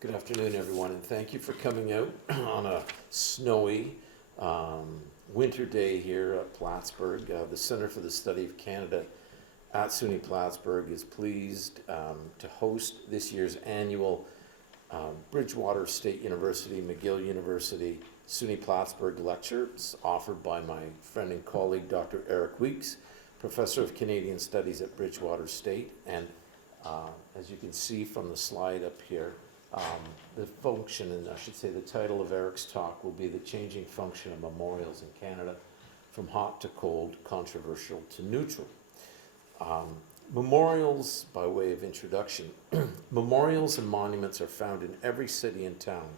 Good afternoon, everyone, and thank you for coming out on a snowy winter day here at Plattsburgh. The Center for the Study of Canada at SUNY Plattsburgh is pleased to host this year's annual Bridgewater State University, McGill University, SUNY Plattsburgh lectures offered by my friend and colleague, Dr. Eric Weeks, Professor of Canadian Studies at Bridgewater State. And as you can see from the slide up here, the function, and I should say the title of Eric's talk, will be The Changing Function of Memorials in Canada, from Hot to Cold, Controversial to Neutral. Memorials, by way of introduction, memorials and monuments are found in every city and town,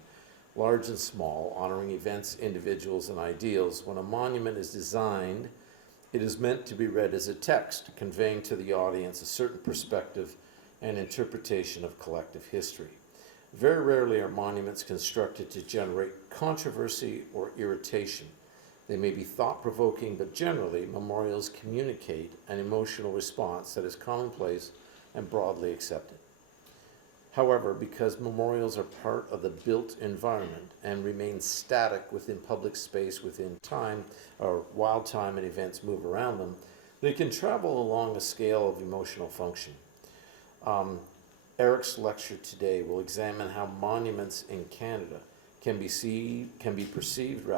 large and small, honoring events, individuals, and ideals. When a monument is designed, it is meant to be read as a text, conveying to the audience a certain perspective and interpretation of collective history. Very rarely are monuments constructed to generate controversy or irritation. They may be thought-provoking, but generally, memorials communicate an emotional response that is commonplace and broadly accepted. However, because memorials are part of the built environment and remain static within public space within time, or while time and events move around them, they can travel along a scale of emotional function. Eric's lecture today will examine how monuments in Canada can be perceived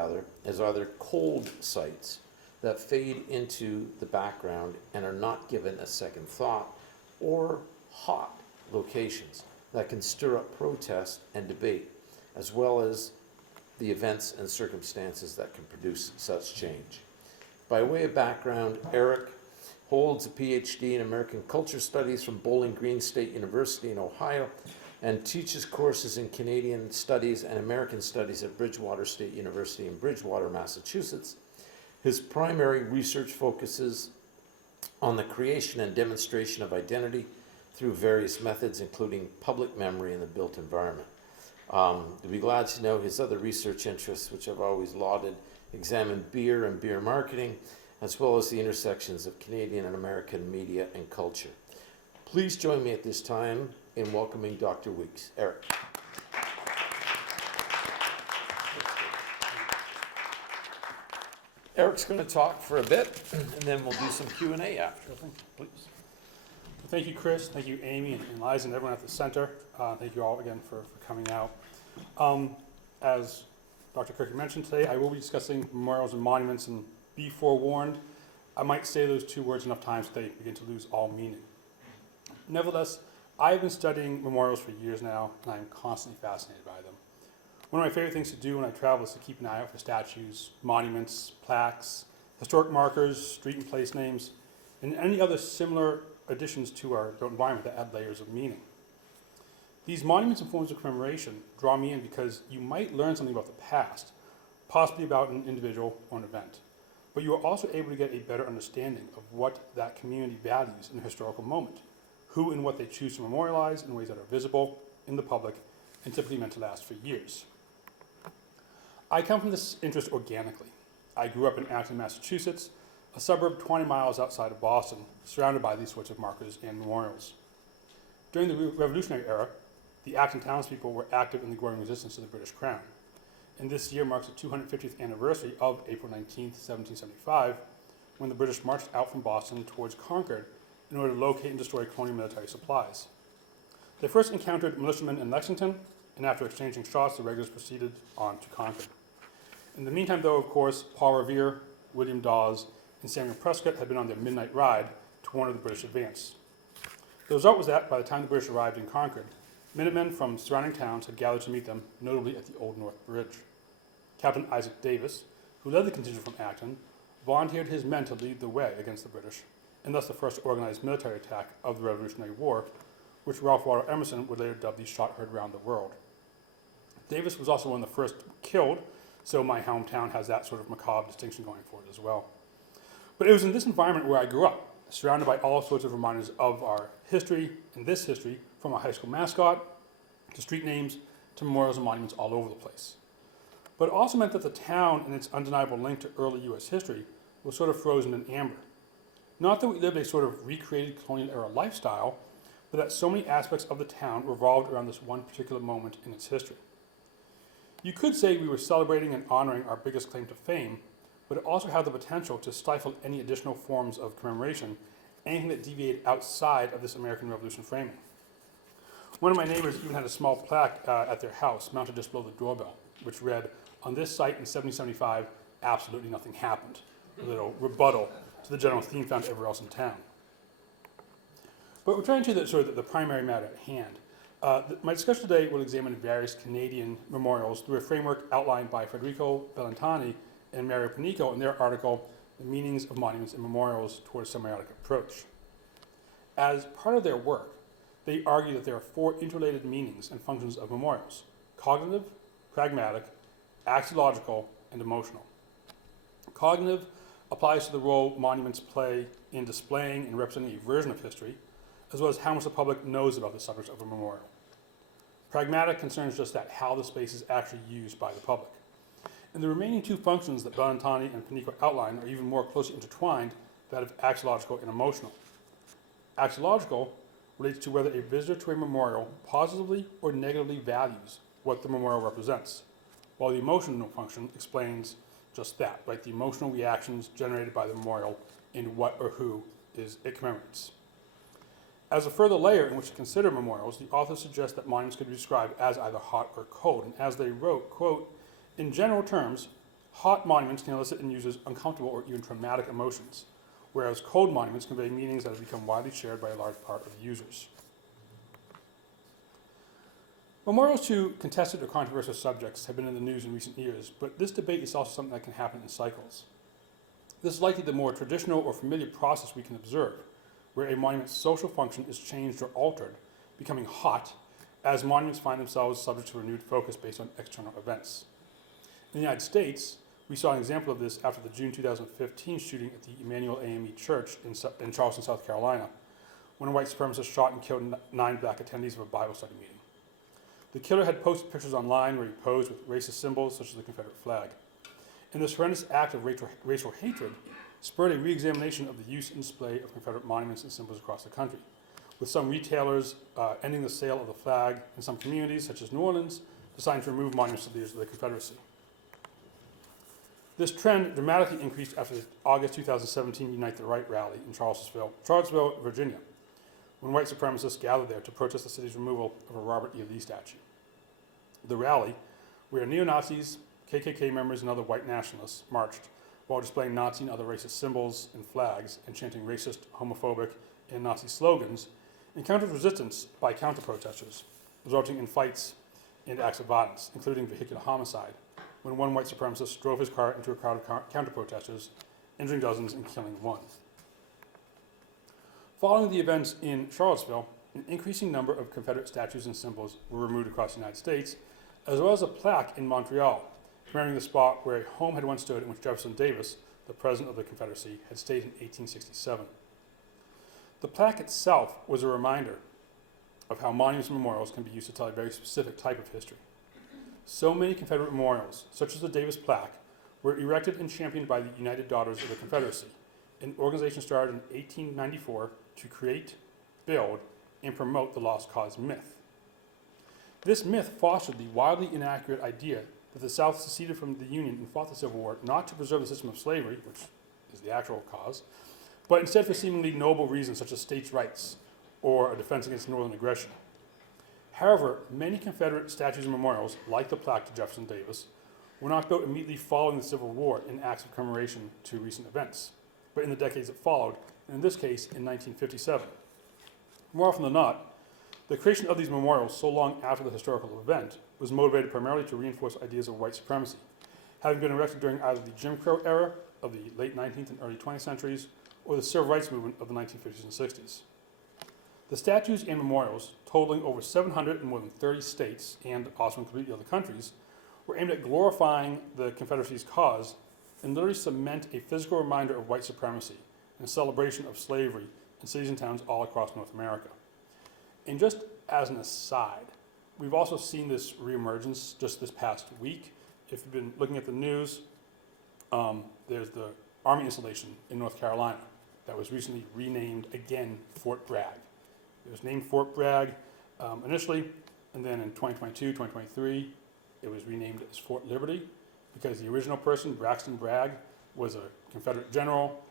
as either cold sites that fade into the background and are not given a second thought, or hot locations that can stir up protest and debate, as well as the events and circumstances that can produce such change. By way of background, Eric holds a PhD in American Culture Studies from Bowling Green State University in Ohio and teaches courses in Canadian Studies and American Studies at Bridgewater State University in Bridgewater, Massachusetts. His primary research focuses on the creation and demonstration of identity through various methods, including public memory in the built environment. You'll be glad to know his other research interests, which I've always lauded, examine beer and beer marketing, as well as the intersections of Canadian and American media and culture. Please join me at this time in welcoming Dr. Weeks. Eric. Eric's going to talk for a bit, and then we'll do some Q&A after. Please. Thank you, Chris. Thank you, Amy and Liza and everyone at the center. Thank you all again for coming out. As Dr. Kirky mentioned today, I will be discussing memorials and monuments, and be forewarned, I might say those two words enough times that they begin to lose all meaning. Nevertheless, I have been studying memorials for years now, and I am constantly fascinated by them. One of my favorite things to do when I travel is to keep an eye out for statues, monuments, plaques, historic markers, street and place names, and any other similar additions to our built environment that add layers of meaning. These monuments and forms of commemoration draw me in because you might learn something about the past, possibly about an individual or an event, but you are also able to get a better understanding of what that community values in a historical moment, who and what they choose to memorialize in ways that are visible in the public and typically meant to last for years. I come from this interest organically. I grew up in Acton, Massachusetts, a suburb 20 miles outside of Boston, surrounded by these sorts of markers and memorials. During the Revolutionary era, the Acton townspeople were active in the growing resistance to the British Crown. And this year marks the 250th anniversary of April 19th, 1775, when the British marched out from Boston towards Concord in order to locate and destroy colonial military supplies. They first encountered militiamen in Lexington, and after exchanging shots, the regulars proceeded on to Concord. In the meantime, though, of course, Paul Revere, William Dawes, and Samuel Prescott had been on their midnight ride to warn of the British advance. The result was that, by the time the British arrived in Concord, Minutemen from surrounding towns had gathered to meet them, notably at the Old North Bridge. Captain Isaac Davis, who led the contingent from Acton, volunteered his men to lead the way against the British, and thus the first organized military attack of the Revolutionary War, which Ralph Waldo Emerson would later dub the shot heard around the world. Davis was also one of the first killed, so my hometown has that sort of macabre distinction going for it as well. But it was in this environment where I grew up, surrounded by all sorts of reminders of our history, and this history, from our high school mascot, to street names, to memorials and monuments all over the place. But it also meant that the town and its undeniable link to early U.S. history was sort of frozen in amber. Not that we lived a sort of recreated colonial era lifestyle, but that so many aspects of the town revolved around this one particular moment in its history. You could say we were celebrating and honoring our biggest claim to fame, but it also had the potential to stifle any additional forms of commemoration, anything that deviated outside of this American Revolution framing. One of my neighbors even had a small plaque at their house mounted just below the doorbell, which read, "On this site in 1775, absolutely nothing happened." A little rebuttal to the general theme found everywhere else in town. But returning to the primary matter at hand, my discussion today will examine various Canadian memorials through a framework outlined by Federico Bellantani and Mario Panico in their article, "The Meanings of Monuments and Memorials Towards a Semiotic Approach." As part of their work, they argue that there are four interrelated meanings and functions of memorials: cognitive, pragmatic, axiological, and emotional. Cognitive applies to the role monuments play in displaying and representing a version of history, as well as how much the public knows about the subject of a memorial. Pragmatic concerns just that, how the space is actually used by the public. And the remaining two functions that Bellantani and Panico outline are even more closely intertwined, that of axiological and emotional. Axiological relates to whether a visitor to a memorial positively or negatively values what the memorial represents, while the emotional function explains just that, right? The emotional reactions generated by the memorial in what or who it commemorates. As a further layer in which to consider memorials, the authors suggest that monuments could be described as either hot or cold, and as they wrote, quote, "In general terms, hot monuments can elicit in users uncomfortable or even traumatic emotions, whereas cold monuments convey meanings that have become widely shared by a large part of the users." Memorials to contested or controversial subjects have been in the news in recent years, but this debate is also something that can happen in cycles. This is likely the more traditional or familiar process we can observe, where a monument's social function is changed or altered, becoming hot, as monuments find themselves subject to renewed focus based on external events. In the United States, we saw an example of this after the June 2015 shooting at the Emmanuel AME Church in Charleston, South Carolina, when a white supremacist shot and killed 9 black attendees of a Bible study meeting. The killer had posted pictures online where he posed with racist symbols such as the Confederate flag. And this horrendous act of racial hatred spurred a re-examination of the use and display of Confederate monuments and symbols across the country, with some retailers ending the sale of the flag in some communities, such as New Orleans, deciding to remove monuments to leaders of the Confederacy. This trend dramatically increased after the August 2017 Unite the Right rally in Charlottesville, Virginia, when white supremacists gathered there to protest the city's removal of a Robert E. Lee statue. The rally, where neo-Nazis, KKK members, and other white nationalists marched while displaying Nazi and other racist symbols and flags and chanting racist, homophobic, and Nazi slogans, encountered resistance by counter-protesters, resulting in fights and acts of violence, including vehicular homicide, when one white supremacist drove his car into a crowd of counter-protesters, injuring dozens and killing one. Following the events in Charlottesville, an increasing number of Confederate statues and symbols were removed across the United States, as well as a plaque in Montreal, commemorating the spot where a home had once stood in which Jefferson Davis, the president of the Confederacy, had stayed in 1867. The plaque itself was a reminder of how monuments and memorials can be used to tell a very specific type of history. So many Confederate memorials, such as the Davis plaque, were erected and championed by the United Daughters of the Confederacy, an organization started in 1894 to create, build, and promote the Lost Cause myth. This myth fostered the wildly inaccurate idea that the South seceded from the Union and fought the Civil War not to preserve the system of slavery, which is the actual cause, but instead for seemingly noble reasons such as states' rights or a defense against Northern aggression. However, many Confederate statues and memorials, like the plaque to Jefferson Davis, were not built immediately following the Civil War in acts of commemoration to recent events, but in the decades that followed, and in this case, in 1957. More often than not, the creation of these memorials so long after the historical event was motivated primarily to reinforce ideas of white supremacy, having been erected during either the Jim Crow era of the late 19th and early 20th centuries or the Civil Rights Movement of the 1950s and 60s. The statues and memorials, totaling over 700 in more than 30 states and also in completely other countries, were aimed at glorifying the Confederacy's cause and literally cement a physical reminder of white supremacy and celebration of slavery in cities and towns all across North America. And just as an aside, we've also seen this reemergence just this past week. If you've been looking at the news, there's the Army installation in North Carolina that was recently renamed again Fort Bragg. It was named Fort Bragg initially, and then in 2022, 2023, it was renamed as Fort Liberty because the original person, Braxton Bragg, was a Confederate general.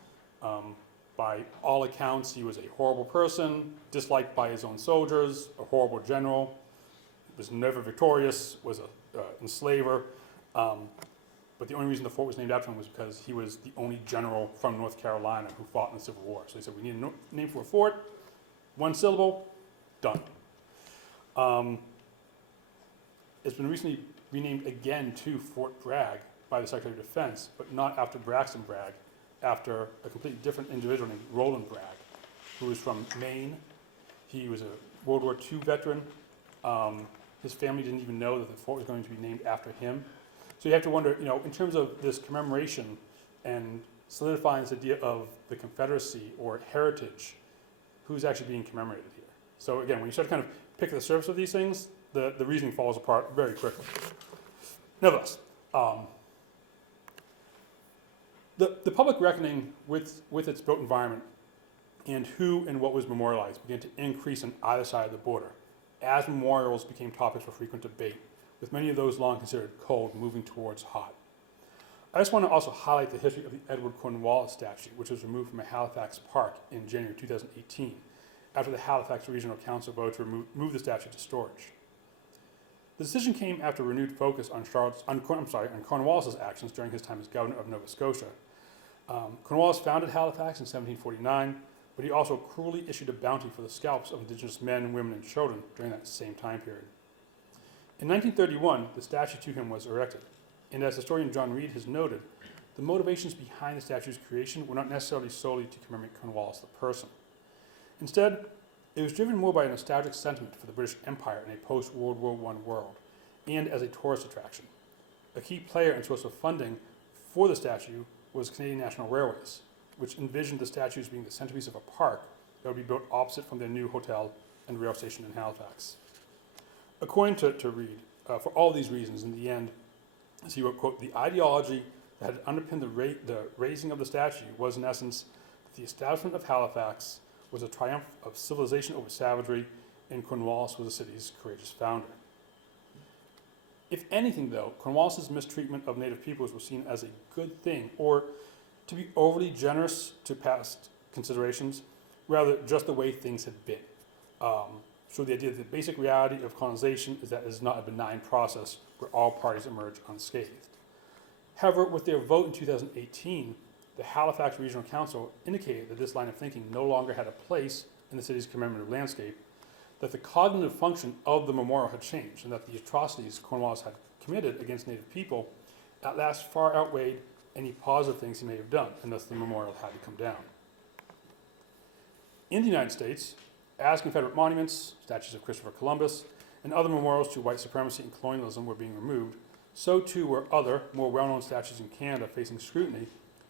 By all accounts, he was a horrible person, disliked by his own soldiers, a horrible general, was never victorious, was an enslaver. But the only reason the fort was named after him was because he was the only general from North Carolina who fought in the Civil War. So they said, we need a name for a fort, one syllable, done. It's been recently renamed again to Fort Bragg by the Secretary of Defense, but not after Braxton Bragg, after a completely different individual named Roland Bragg, who was from Maine. He was a World War II veteran. His family didn't even know that the fort was going to be named after him. So you have to wonder, you know, in terms of this commemoration and solidifying this idea of the Confederacy or heritage, who's actually being commemorated here? So again, when you start to kind of pick at the surface of these things, the reasoning falls apart very quickly. Nevertheless, the public reckoning with its built environment and who and what was memorialized began to increase on either side of the border as memorials became topics for frequent debate, with many of those long considered cold moving towards hot. I just want to also highlight the history of the Edward Cornwallis statue, which was removed from a Halifax park in January 2018, after the Halifax Regional Council voted to move the statue to storage. The decision came after renewed focus on Cornwallis's actions during his time as governor of Nova Scotia. Cornwallis founded Halifax in 1749, but he also cruelly issued a bounty for the scalps of Indigenous men, women, and children during that same time period. In 1931, the statue to him was erected, and as historian John Reed has noted, the motivations behind the statue's creation were not necessarily solely to commemorate Cornwallis the person. Instead, it was driven more by a nostalgic sentiment for the British Empire in a post-World War I world, and as a tourist attraction. A key player and source of funding for the statue was Canadian National Railways, which envisioned the statue as being the centerpiece of a park that would be built opposite from their new hotel and rail station in Halifax. According to Reed, for all these reasons, in the end, as he wrote, quote, the ideology that had underpinned the raising of the statue was, in essence, that the establishment of Halifax was a triumph of civilization over savagery, and Cornwallis was the city's courageous founder. If anything, though, Cornwallis's mistreatment of Native peoples was seen as a good thing, or to be overly generous to past considerations, rather just the way things had been. So the idea that the basic reality of colonization is that it is not a benign process where all parties emerge unscathed. However, with their vote in 2018, the Halifax Regional Council indicated that this line of thinking no longer had a place in the city's commemorative landscape, that the cognitive function of the memorial had changed, and that the atrocities Cornwallis had committed against Native people at last far outweighed any positive things he may have done, and thus the memorial had to come down. In the United States, as Confederate monuments, statues of Christopher Columbus, and other memorials to white supremacy and colonialism were being removed, so too were other, more well-known statues in Canada facing scrutiny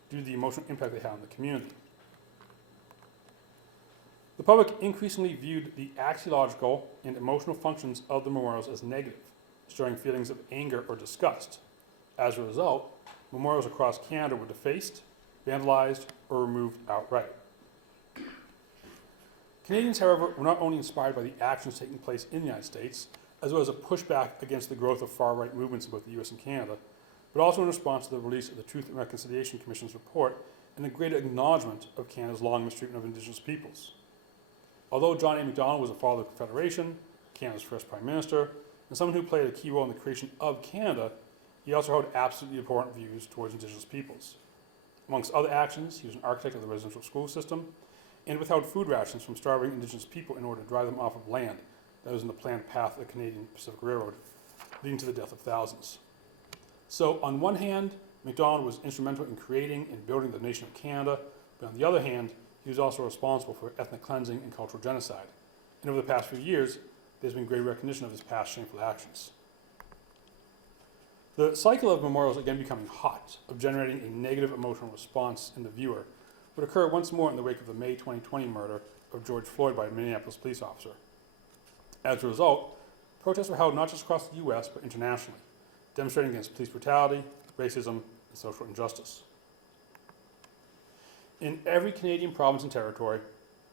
due to the emotional impact they had on the community. The public increasingly viewed the axiological and emotional functions of the memorials as negative, stirring feelings of anger or disgust. As a result, memorials across Canada were defaced, vandalized, or removed outright. Canadians, however, were not only inspired by the actions taking place in the United States, as well as a pushback against the growth of far-right movements in both the US and Canada, but also in response to the release of the Truth and Reconciliation Commission's report and a greater acknowledgement of Canada's long mistreatment of Indigenous peoples. Although John A. Macdonald was a father of Confederation, Canada's first Prime Minister, and someone who played a key role in the creation of Canada, he also held absolutely abhorrent views towards Indigenous peoples. Amongst other actions, he was an architect of the residential school system and withheld food rations from starving Indigenous people in order to drive them off of land that was in the planned path of the Canadian Pacific Railroad, leading to the death of thousands. So on one hand, Macdonald was instrumental in creating and building the nation of Canada, but on the other hand, he was also responsible for ethnic cleansing and cultural genocide. And over the past few years, there's been great recognition of his past shameful actions. The cycle of memorials again becoming hot, of generating a negative emotional response in the viewer, would occur once more in the wake of the May 2020 murder of George Floyd by a Minneapolis police officer. As a result, protests were held not just across the US, but internationally, demonstrating against police brutality, racism, and social injustice. In every Canadian province and territory,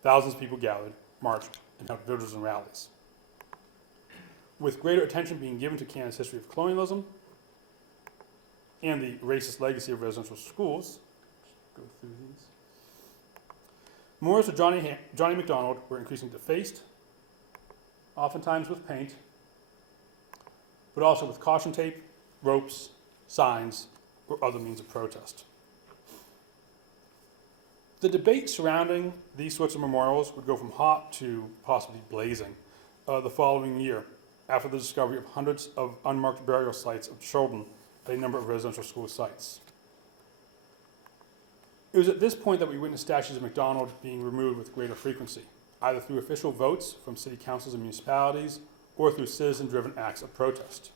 thousands of people gathered, marched, and held vigils and rallies. With greater attention being given to Canada's history of colonialism and the racist legacy of residential schools, go through these. Memorials to Johnny MacDonald were increasingly defaced, oftentimes with paint, but also with caution tape, ropes, signs, or other means of protest. The debate surrounding these sorts of memorials would go from hot to possibly blazing the following year, after the discovery of hundreds of unmarked burial sites of children at a number of residential school sites. It was at this point that we witnessed statues of MacDonald being removed with greater frequency, either through official votes from city councils and municipalities or through citizen-driven acts of protest.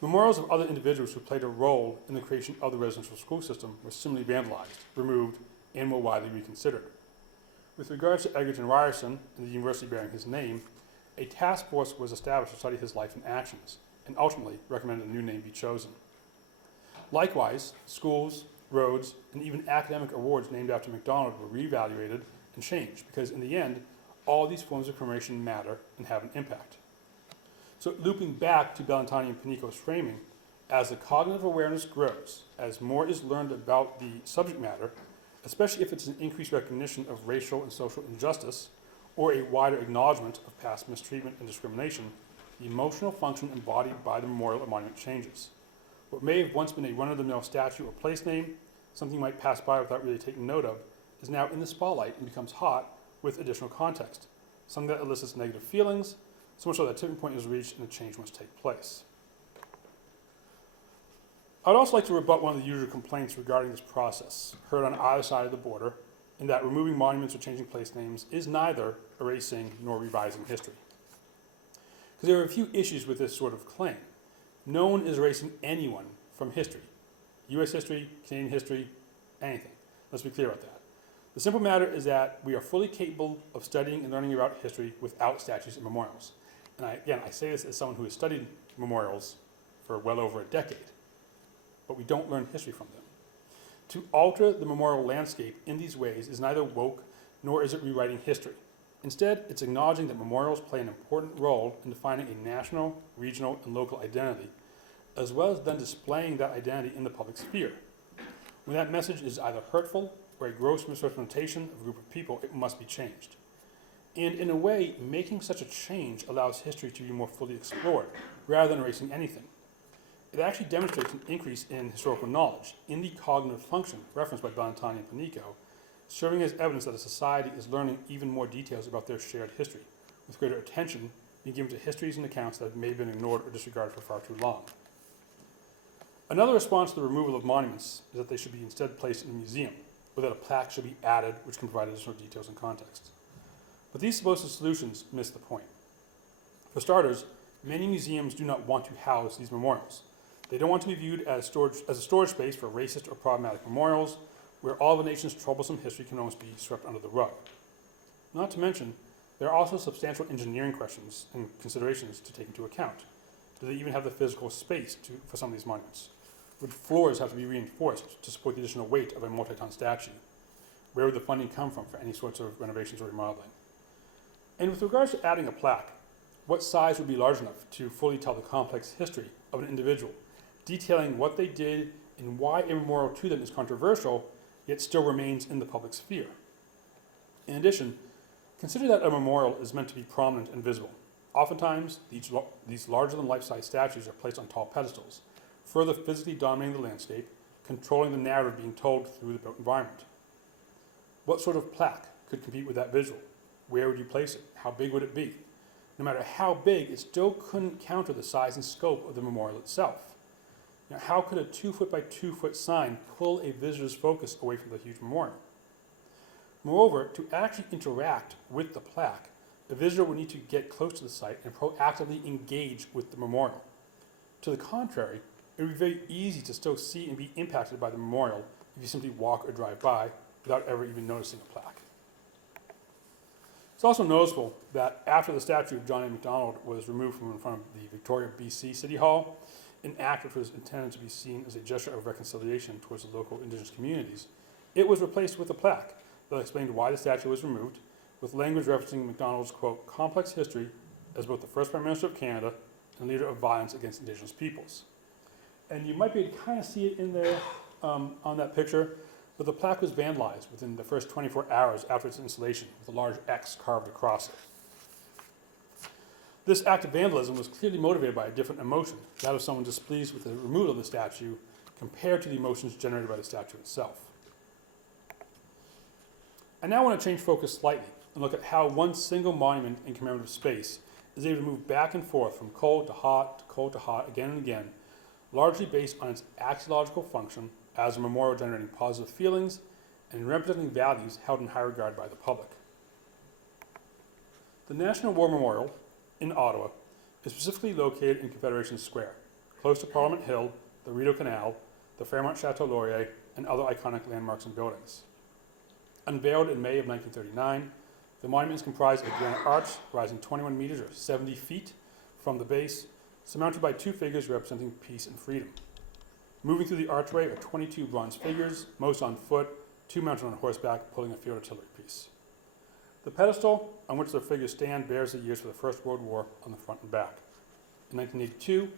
Memorials of other individuals who played a role in the creation of the residential school system were similarly vandalized, removed, and more widely reconsidered. With regards to Egerton Ryerson and the university bearing his name, a task force was established to study his life and actions, and ultimately recommended a new name be chosen. Likewise, schools, roads, and even academic awards named after MacDonald were reevaluated and changed, because in the end, all these forms of commemoration matter and have an impact. So looping back to Bellantani and Panico's framing, as the cognitive awareness grows, as more is learned about the subject matter, especially if it's an increased recognition of racial and social injustice, or a wider acknowledgement of past mistreatment and discrimination, the emotional function embodied by the memorial or monument changes. What may have once been a run-of-the-mill statue or place name, something you might pass by without really taking note of, is now in the spotlight and becomes hot with additional context, something that elicits negative feelings, so much so that tipping point is reached and a change must take place. I would also like to rebut one of the usual complaints regarding this process, heard on either side of the border, in that removing monuments or changing place names is neither erasing nor revising history. Because there are a few issues with this sort of claim. No one is erasing anyone from history. US history, Canadian history, anything. Let's be clear about that. The simple matter is that we are fully capable of studying and learning about history without statues and memorials. And I say this as someone who has studied memorials for well over a decade, but we don't learn history from them. To alter the memorial landscape in these ways is neither woke nor is it rewriting history. Instead, it's acknowledging that memorials play an important role in defining a national, regional, and local identity, as well as then displaying that identity in the public sphere. When that message is either hurtful or a gross misrepresentation of a group of people, it must be changed. And in a way, making such a change allows history to be more fully explored, rather than erasing anything. It actually demonstrates an increase in historical knowledge in the cognitive function referenced by Bellantani and Panico, serving as evidence that a society is learning even more details about their shared history, with greater attention being given to histories and accounts that may have been ignored or disregarded for far too long. Another response to the removal of monuments is that they should be instead placed in a museum, or that a plaque should be added which can provide additional details and context. But these supposed solutions miss the point. For starters, many museums do not want to house these memorials. They don't want to be viewed as a storage space for racist or problematic memorials, where all of a nation's troublesome history can almost be swept under the rug. Not to mention, there are also substantial engineering questions and considerations to take into account. Do they even have the physical space for some of these monuments? Would floors have to be reinforced to support the additional weight of a multi-ton statue? Where would the funding come from for any sorts of renovations or remodeling? And with regards to adding a plaque, what size would be large enough to fully tell the complex history of an individual, detailing what they did and why a memorial to them is controversial, yet still remains in the public sphere? In addition, consider that a memorial is meant to be prominent and visible. Oftentimes, these larger-than-life-size statues are placed on tall pedestals, further physically dominating the landscape, controlling the narrative being told through the built environment. What sort of plaque could compete with that visual? Where would you place it? How big would it be? No matter how big, it still couldn't counter the size and scope of the memorial itself. Now, how could a 2-foot by 2-foot sign pull a visitor's focus away from the huge memorial? Moreover, to actually interact with the plaque, a visitor would need to get close to the site and proactively engage with the memorial. To the contrary, it would be very easy to still see and be impacted by the memorial if you simply walk or drive by without ever even noticing a plaque. It's also noticeable that after the statue of Johnny MacDonald was removed from in front of the Victoria, BC City Hall, an act which was intended to be seen as a gesture of reconciliation towards the local Indigenous communities, it was replaced with a plaque that explained why the statue was removed, with language referencing MacDonald's, quote, complex history as both the first Prime Minister of Canada and leader of violence against Indigenous peoples. And you might be able to kind of see it in there on that picture, but the plaque was vandalized within the first 24 hours after its installation, with a large X carved across it. This act of vandalism was clearly motivated by a different emotion, that of someone displeased with the removal of the statue compared to the emotions generated by the statue itself. I now want to change focus slightly and look at how one single monument in commemorative space is able to move back and forth from cold to hot, again and again, largely based on its axiological function as a memorial generating positive feelings and representing values held in high regard by the public. The National War Memorial in Ottawa is specifically located in Confederation Square, close to Parliament Hill, the Rideau Canal, the Fairmont Chateau Laurier, and other iconic landmarks and buildings. Unveiled in May of 1939, the monument is comprised of a granite arch rising 21 meters or 70 feet from the base, surmounted by two figures representing peace and freedom. Moving through the archway are 22 bronze figures, most on foot, two mounted on horseback, pulling a field artillery piece. The pedestal on which the figures stand bears the years for the First World War on the front and back. In 1982,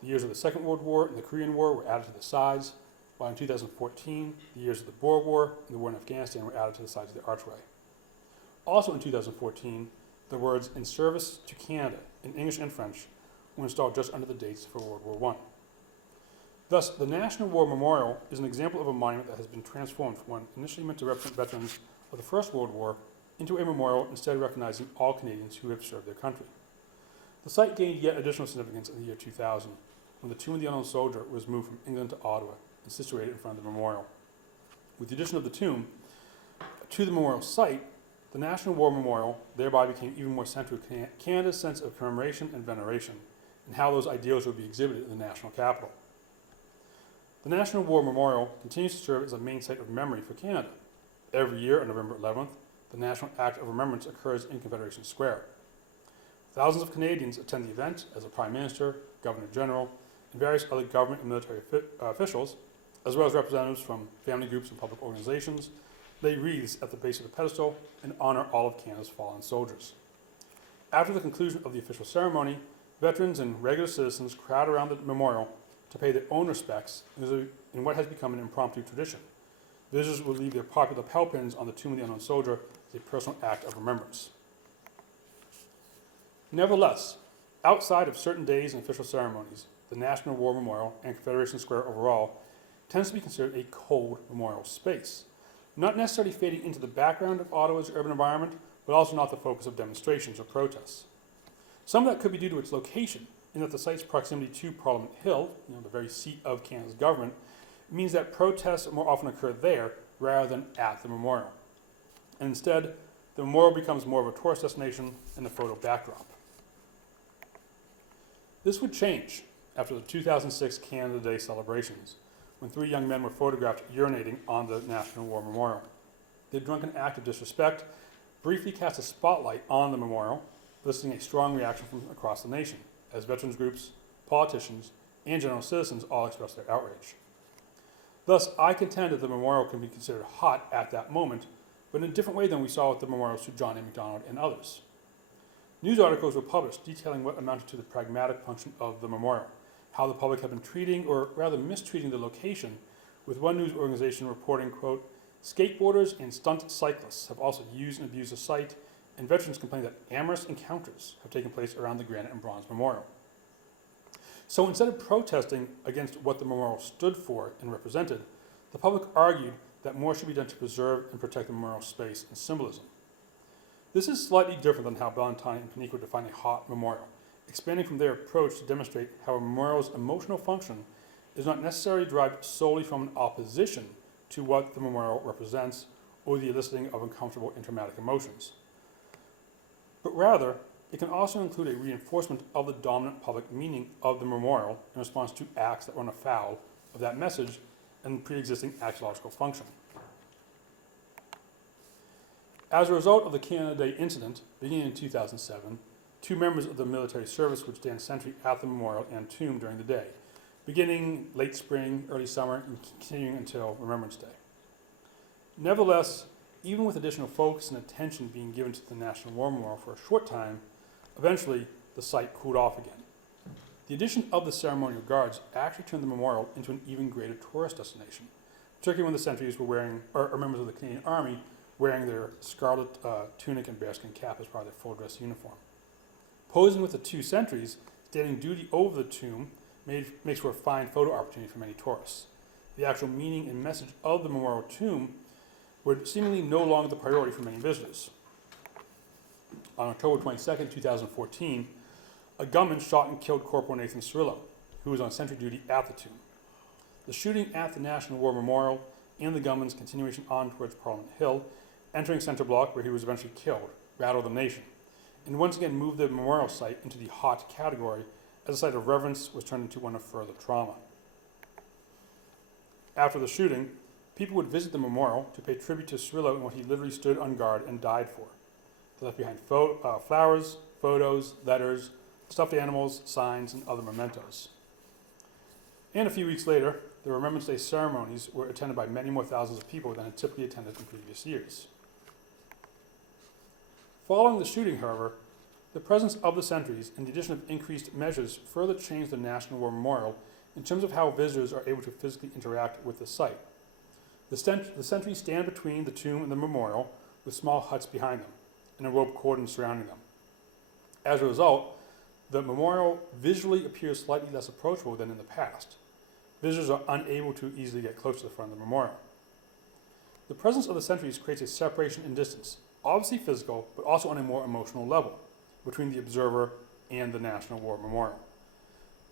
the years of the Second World War and the Korean War were added to the sides, while in 2014, the years of the Boer War and the war in Afghanistan were added to the sides of the archway. Also in 2014, the words "In Service to Canada" in English and French were installed just under the dates for World War I. Thus, the National War Memorial is an example of a monument that has been transformed from one initially meant to represent veterans of the First World War into a memorial instead recognizing all Canadians who have served their country. The site gained yet additional significance in the year 2000, when the Tomb of the Unknown Soldier was moved from England to Ottawa and situated in front of the memorial. With the addition of the tomb to the memorial site, the National War Memorial thereby became even more central to Canada's sense of commemoration and veneration, and how those ideals would be exhibited in the national capital. The National War Memorial continues to serve as a main site of memory for Canada. Every year on November 11th, the National Act of Remembrance occurs in Confederation Square. Thousands of Canadians attend the event as the Prime Minister, Governor General, and various other government and military officials, as well as representatives from family groups and public organizations, lay wreaths at the base of the pedestal and honor all of Canada's fallen soldiers. After the conclusion of the official ceremony, veterans and regular citizens crowd around the memorial to pay their own respects in what has become an impromptu tradition. Visitors will leave their popular lapel pins on the Tomb of the Unknown Soldier as a personal act of remembrance. Nevertheless, outside of certain days and official ceremonies, the National War Memorial and Confederation Square overall tends to be considered a cold memorial space, not necessarily fading into the background of Ottawa's urban environment, but also not the focus of demonstrations or protests. Some of that could be due to its location, in that the site's proximity to Parliament Hill, the very seat of Canada's government, means that protests more often occur there rather than at the memorial. And instead, the memorial becomes more of a tourist destination and the photo backdrop. This would change after the 2006 Canada Day celebrations, when 3 young men were photographed urinating on the National War Memorial. Their drunken act of disrespect briefly cast a spotlight on the memorial, eliciting a strong reaction from across the nation, as veterans groups, politicians, and general citizens all expressed their outrage. Thus, I contend that the memorial can be considered hot at that moment, but in a different way than we saw with the memorials to John A. Macdonald and others. News articles were published detailing what amounted to the pragmatic function of the memorial, how the public had been treating, or rather mistreating, the location, with one news organization reporting, quote, "Skateboarders and stunt cyclists have also used and abused the site, and veterans complain that amorous encounters have taken place around the granite and bronze memorial." So instead of protesting against what the memorial stood for and represented, the public argued that more should be done to preserve and protect the memorial space and symbolism. This is slightly different than how Valentine and Panico define a hot memorial, expanding from their approach to demonstrate how a memorial's emotional function is not necessarily derived solely from an opposition to what the memorial represents or the eliciting of uncomfortable and traumatic emotions, but rather it can also include a reinforcement of the dominant public meaning of the memorial in response to acts that run afoul of that message and pre-existing axiological function. As a result of the Canada Day incident, beginning in 2007, 2 members of the military service would stand sentry at the memorial and tomb during the day, beginning late spring, early summer, and continuing until Remembrance Day. Nevertheless, even with additional focus and attention being given to the National War Memorial for a short time, eventually the site cooled off again. The addition of the ceremonial guards actually turned the memorial into an even greater tourist destination, particularly when the sentries were wearing, or members of the Canadian Army, wearing their scarlet tunic and bearskin cap as part of their full dress uniform. Posing with the two sentries, standing duty over the tomb makes for a fine photo opportunity for many tourists. The actual meaning and message of the memorial tomb were seemingly no longer the priority for many visitors. On October 22, 2014, a gunman shot and killed Corporal Nathan Cirillo, who was on sentry duty at the tomb. The shooting at the National War Memorial and the gunman's continuation on towards Parliament Hill, entering Center Block where he was eventually killed, rattled the nation, and once again moved the memorial site into the hot category as a site of reverence was turned into one of further trauma. After the shooting, people would visit the memorial to pay tribute to Cirillo and what he literally stood on guard and died for. They left behind flowers, photos, letters, stuffed animals, signs, and other mementos. And a few weeks later, the Remembrance Day ceremonies were attended by many more thousands of people than had typically attended in previous years. Following the shooting, however, the presence of the sentries and the addition of increased measures further changed the National War Memorial in terms of how visitors are able to physically interact with the site. The sentries stand between the tomb and the memorial with small huts behind them and a rope cordon surrounding them. As a result, the memorial visually appears slightly less approachable than in the past. Visitors are unable to easily get close to the front of the memorial. The presence of the sentries creates a separation in distance, obviously physical, but also on a more emotional level, between the observer and the National War Memorial.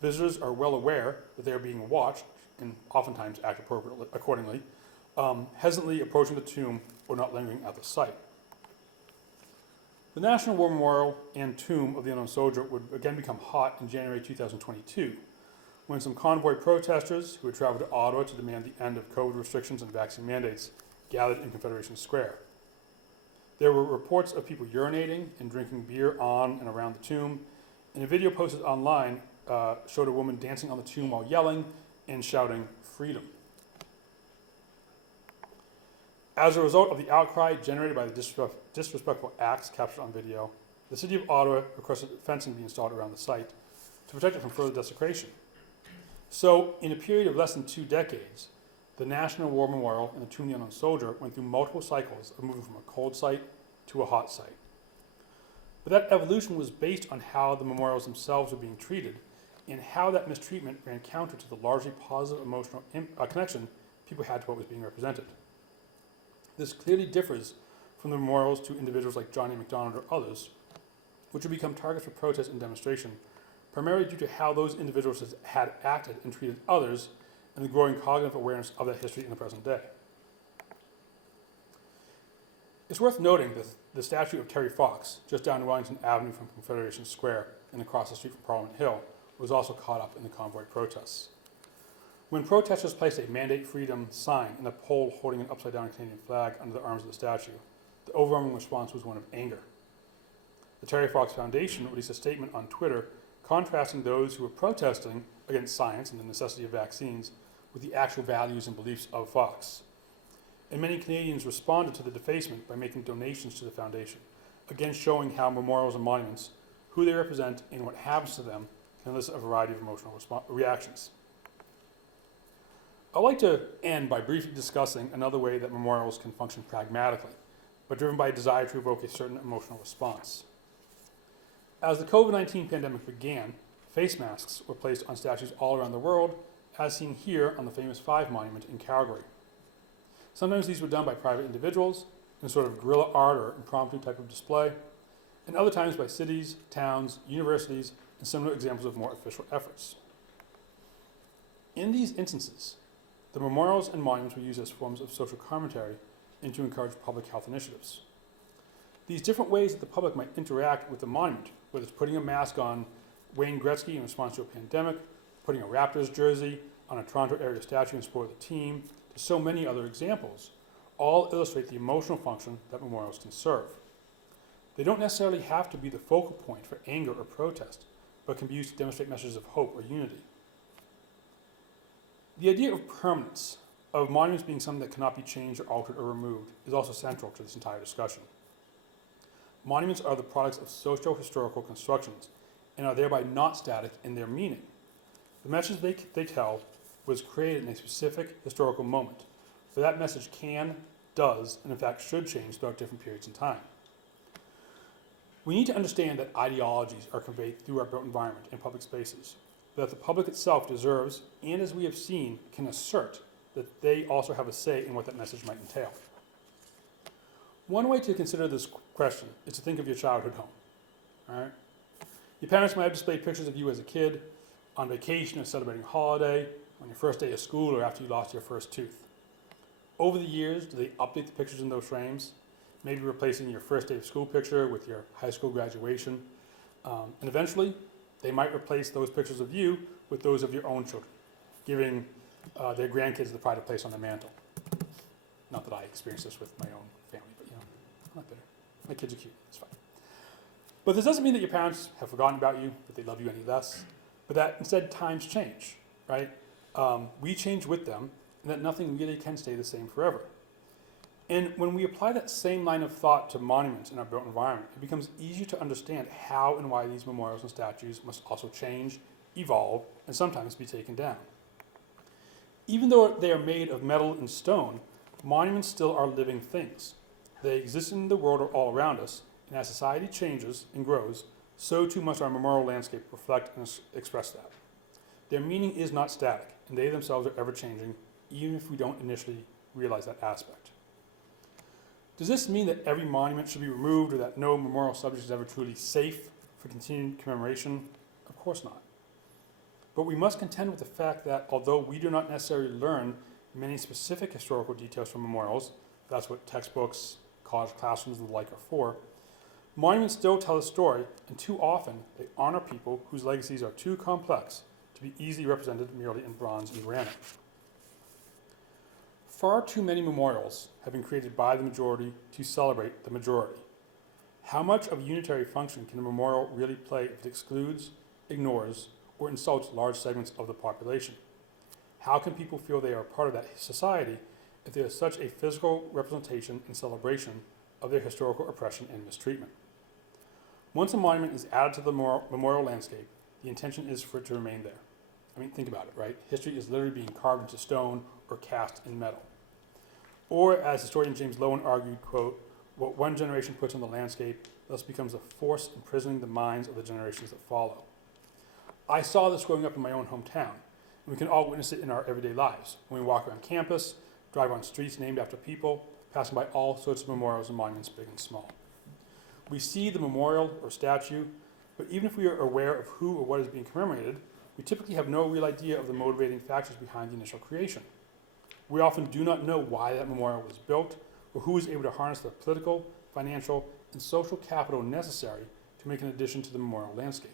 Visitors are well aware that they are being watched, and oftentimes act appropriately accordingly, hesitantly approaching the tomb or not lingering at the site. The National War Memorial and Tomb of the Unknown Soldier would again become hot in January 2022, when some convoy protesters who had traveled to Ottawa to demand the end of COVID restrictions and vaccine mandates gathered in Confederation Square. There were reports of people urinating and drinking beer on and around the tomb, and a video posted online showed a woman dancing on the tomb while yelling and shouting, "Freedom." As a result of the outcry generated by the disrespectful acts captured on video, the City of Ottawa requested fencing be installed around the site to protect it from further desecration. So, in a period of less than 2 decades, the National War Memorial and the Tomb of the Unknown Soldier went through multiple cycles of moving from a cold site to a hot site. But that evolution was based on how the memorials themselves were being treated and how that mistreatment ran counter to the largely positive emotional connection people had to what was being represented. This clearly differs from the memorials to individuals like John A. Macdonald or others, which would become targets for protest and demonstration, primarily due to how those individuals had acted and treated others and the growing cognitive awareness of that history in the present day. It's worth noting that the statue of Terry Fox, just down Wellington Avenue from Confederation Square and across the street from Parliament Hill, was also caught up in the convoy protests. When protesters placed a "Mandate Freedom" sign in a pole holding an upside-down Canadian flag under the arms of the statue, the overwhelming response was one of anger. The Terry Fox Foundation released a statement on Twitter contrasting those who were protesting against science and the necessity of vaccines with the actual values and beliefs of Fox. And many Canadians responded to the defacement by making donations to the foundation, again showing how memorials and monuments, who they represent, and what happens to them can elicit a variety of emotional reactions. I'd like to end by briefly discussing another way that memorials can function pragmatically, but driven by a desire to evoke a certain emotional response. As the COVID-19 pandemic began, face masks were placed on statues all around the world, as seen here on the famous 5 monument in Calgary. Sometimes these were done by private individuals in a sort of guerrilla art or impromptu type of display, and other times by cities, towns, universities, and similar examples of more official efforts. In these instances, the memorials and monuments were used as forms of social commentary and to encourage public health initiatives. These different ways that the public might interact with the monument, whether it's putting a mask on Wayne Gretzky in response to a pandemic, putting a Raptors jersey on a Toronto area statue in support of the team, to so many other examples, all illustrate the emotional function that memorials can serve. They don't necessarily have to be the focal point for anger or protest, but can be used to demonstrate messages of hope or unity. The idea of permanence of monuments being something that cannot be changed or altered or removed is also central to this entire discussion. Monuments are the products of socio-historical constructions and are thereby not static in their meaning. The message they tell was created in a specific historical moment, but that message can, does, and in fact should change throughout different periods in time. We need to understand that ideologies are conveyed through our built environment and public spaces, but that the public itself deserves, and as we have seen, can assert that they also have a say in what that message might entail. One way to consider this question is to think of your childhood home. All right? Your parents might have displayed pictures of you as a kid, on vacation or celebrating a holiday, on your first day of school, or after you lost your first tooth. Over the years, do they update the pictures in those frames? Maybe replacing your first day of school picture with your high school graduation. And eventually, they might replace those pictures of you with those of your own children, giving their grandkids the pride of place on the mantle. Not that I experienced this with my own family, but I'm not bitter. My kids are cute, it's fine. But this doesn't mean that your parents have forgotten about you, that they love you any less, but that instead times change, right? We change with them, and that nothing really can stay the same forever. And when we apply that same line of thought to monuments in our built environment, it becomes easier to understand how and why these memorials and statues must also change, evolve, and sometimes be taken down. Even though they are made of metal and stone, monuments still are living things. They exist in the world all around us, and as society changes and grows, so too must our memorial landscape reflect and express that. Their meaning is not static, and they themselves are ever-changing, even if we don't initially realize that aspect. Does this mean that every monument should be removed or that no memorial subject is ever truly safe for continued commemoration? Of course not. But we must contend with the fact that although we do not necessarily learn many specific historical details from memorials, that's what textbooks, college classrooms, and the like are for, monuments still tell a story, and too often they honor people whose legacies are too complex to be easily represented merely in bronze and granite. Far too many memorials have been created by the majority to celebrate the majority. How much of a unitary function can a memorial really play if it excludes, ignores, or insults large segments of the population? How can people feel they are part of that society if there is such a physical representation and celebration of their historical oppression and mistreatment? Once a monument is added to the memorial landscape, the intention is for it to remain there. I mean, think about it, right? History is literally being carved into stone or cast in metal. Or, as historian James Lowen argued, quote, what one generation puts on the landscape thus becomes a force imprisoning the minds of the generations that follow. I saw this growing up in my own hometown, and we can all witness it in our everyday lives, when we walk around campus, drive on streets named after people, passing by all sorts of memorials and monuments, big and small. We see the memorial or statue, but even if we are aware of who or what is being commemorated, we typically have no real idea of the motivating factors behind the initial creation. We often do not know why that memorial was built, or who was able to harness the political, financial, and social capital necessary to make an addition to the memorial landscape.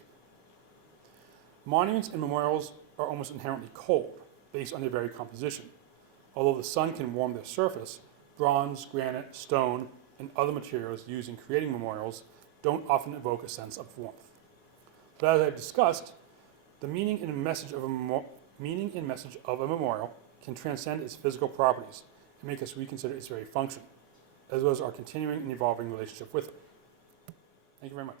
Monuments and memorials are almost inherently cold, based on their very composition. Although the sun can warm their surface, bronze, granite, stone, and other materials used in creating memorials don't often evoke a sense of warmth. But as I've discussed, the meaning and message of a memorial can transcend its physical properties and make us reconsider its very function, as well as our continuing and evolving relationship with it. Thank you very much.